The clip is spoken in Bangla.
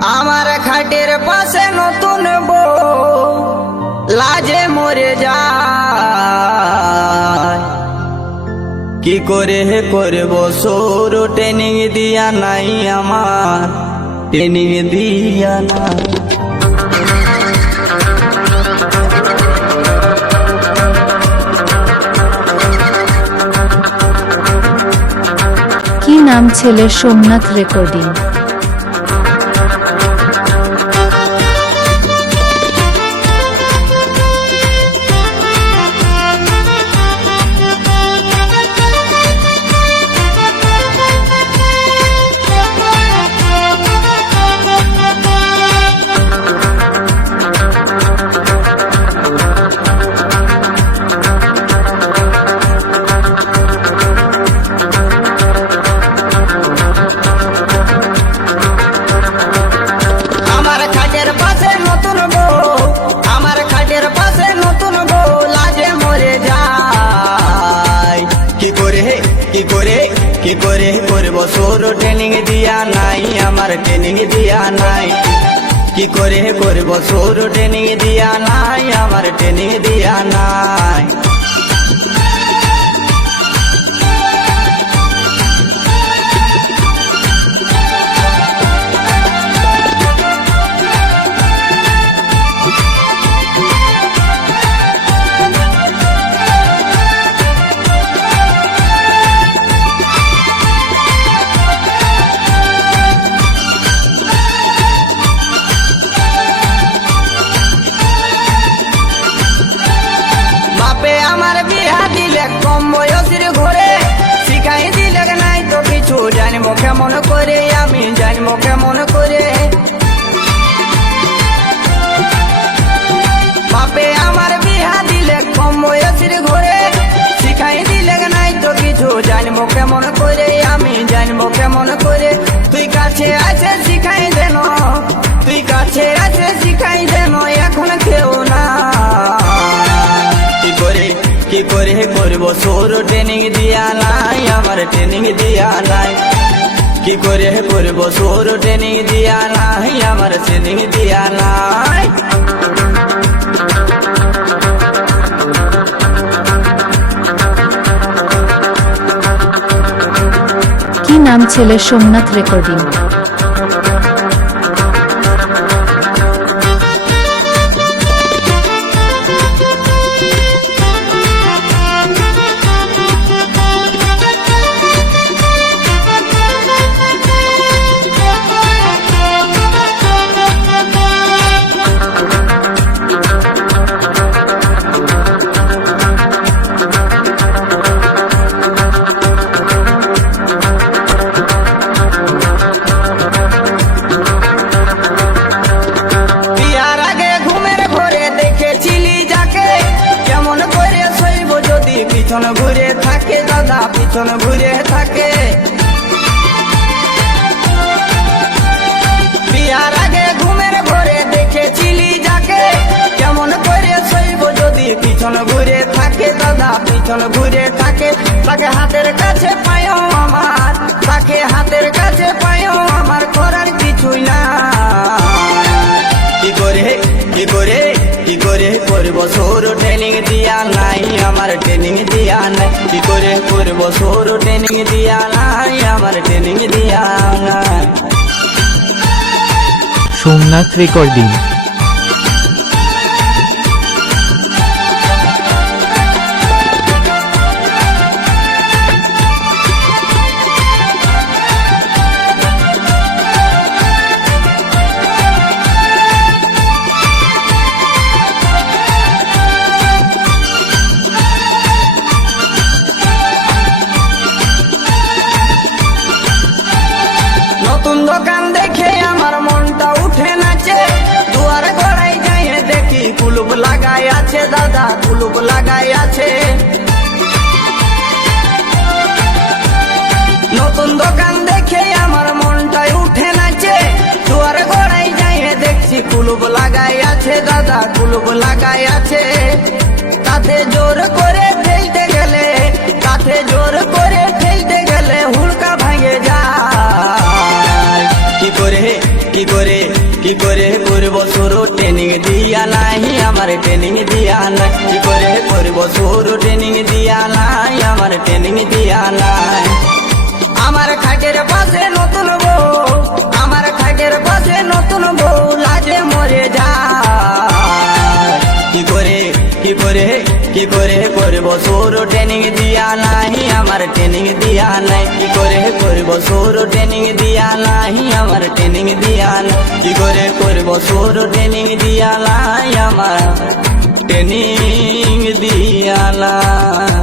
আমার খাটের পাশে নতুন বউ লাজে মরে যায়। কি করে করব সৌর ট্রেনিং দিয়া নাই আমার, ট্রেনিং দিয়া নাই। কি নাম ছেলের? সোমনাথ রেকর্ডিং। কি করে করব সৌর ট্রেনিং দিয়া নাই আমার, ট্রেনিং দিয়া নাই। কি করে করব সৌর ট্রেনিং দিয়া নাই আমার, ট্রেনিং দিয়া নাই। আমার বিয়া দিলে কম বয়সের ঘরে, শিখাই দিলে নাই তো কিছু, জানবো কেমন করে আমি, জানবো কেমন করে। বাপে আমার বিয়া দিলে কম বয়সের ঘরে, শিখাই দিলে নাই তো কিছু, জানবো কেমন করে আমি, জানবো কেমন করে। তুই কাছে আছে শিখাই দেন, তুই কাছে আছে শিখাই দেন, এখন কেউ না। কি করে করব সৌর ট্রেনিং দিয়া নাই আমার, ট্রেনিং দিয়া নাই। কি করে করব সৌর ট্রেনিং দিয়া নাই আমার, ট্রেনিং দিয়া নাই। কি নাম ছেলের? সোমনাথ রেকর্ডিং। পিছন ঘুরে থাকে দাদা, পিছন ঘুরে থাকে। বিয়ার আগে ঘুমের ঘরে দেখেছিলি যাকে, কেমন করে শৈব যদি পিছন ঘুরে থাকে দাদা, পিছন ঘুরে থাকে। তাকে হাতের কাছে পায়ও আমার, তাকে হাতের কাছে পায়ও আমার, করার কিছুই না। কি করে কি করে কি করে করব সৌর ট্রেনিং দিয়া নাই আমার, ট্রেনিং দিয়া নাই। কি করে করব সৌর ট্রেনিং দিয়া নাই আমার, ট্রেনিং দিয়া নাই। সোমনাথ রেকর্ডিং। নতুন দোকান দেখে আমার মনটা উঠে নাচে, দুয়ার গড়াই যাই দেখি কুলুপ লাগাই আছে দাদা, কুলুপ লাগাই আছে। নতুন দোকান দেখে আমার মনটাই উঠে নাচে, দুয়ার গড়াই যাই দেখছি কুলুপ লাগাই আছে দাদা, কুলুপ লাগাই আছে। তাতে জোর করে ফেলতে গেলে, তাতে জোর করে ফেলতে গেলে হুড়কা ভাঙে যায়। কি করে করব শুরু ট্রেনিং দিয়া নাই আমার ট্রেনিং দিয়া নাই কি করে করব শুরু ট্রেনিং দিয়া নাই আমার ট্রেনিং দিয়া নাই আমার খাটের পাশে নতুন বউ, আমার খাটের পাশে নতুন বউ লাজে মরে যায়। কি করে করব শুরু ট্রেনিং দিয়া নাই আমার ট্রেনিং দিয়া নাই কি করে করব শুরু ট্রেনিং দিয়া নাই আমার ট্রেনিং দিয়া নাই কি করে করব শুরু ট্রেনিং দিয়া নাই আমার ট্রেনিং দিয়া নাই।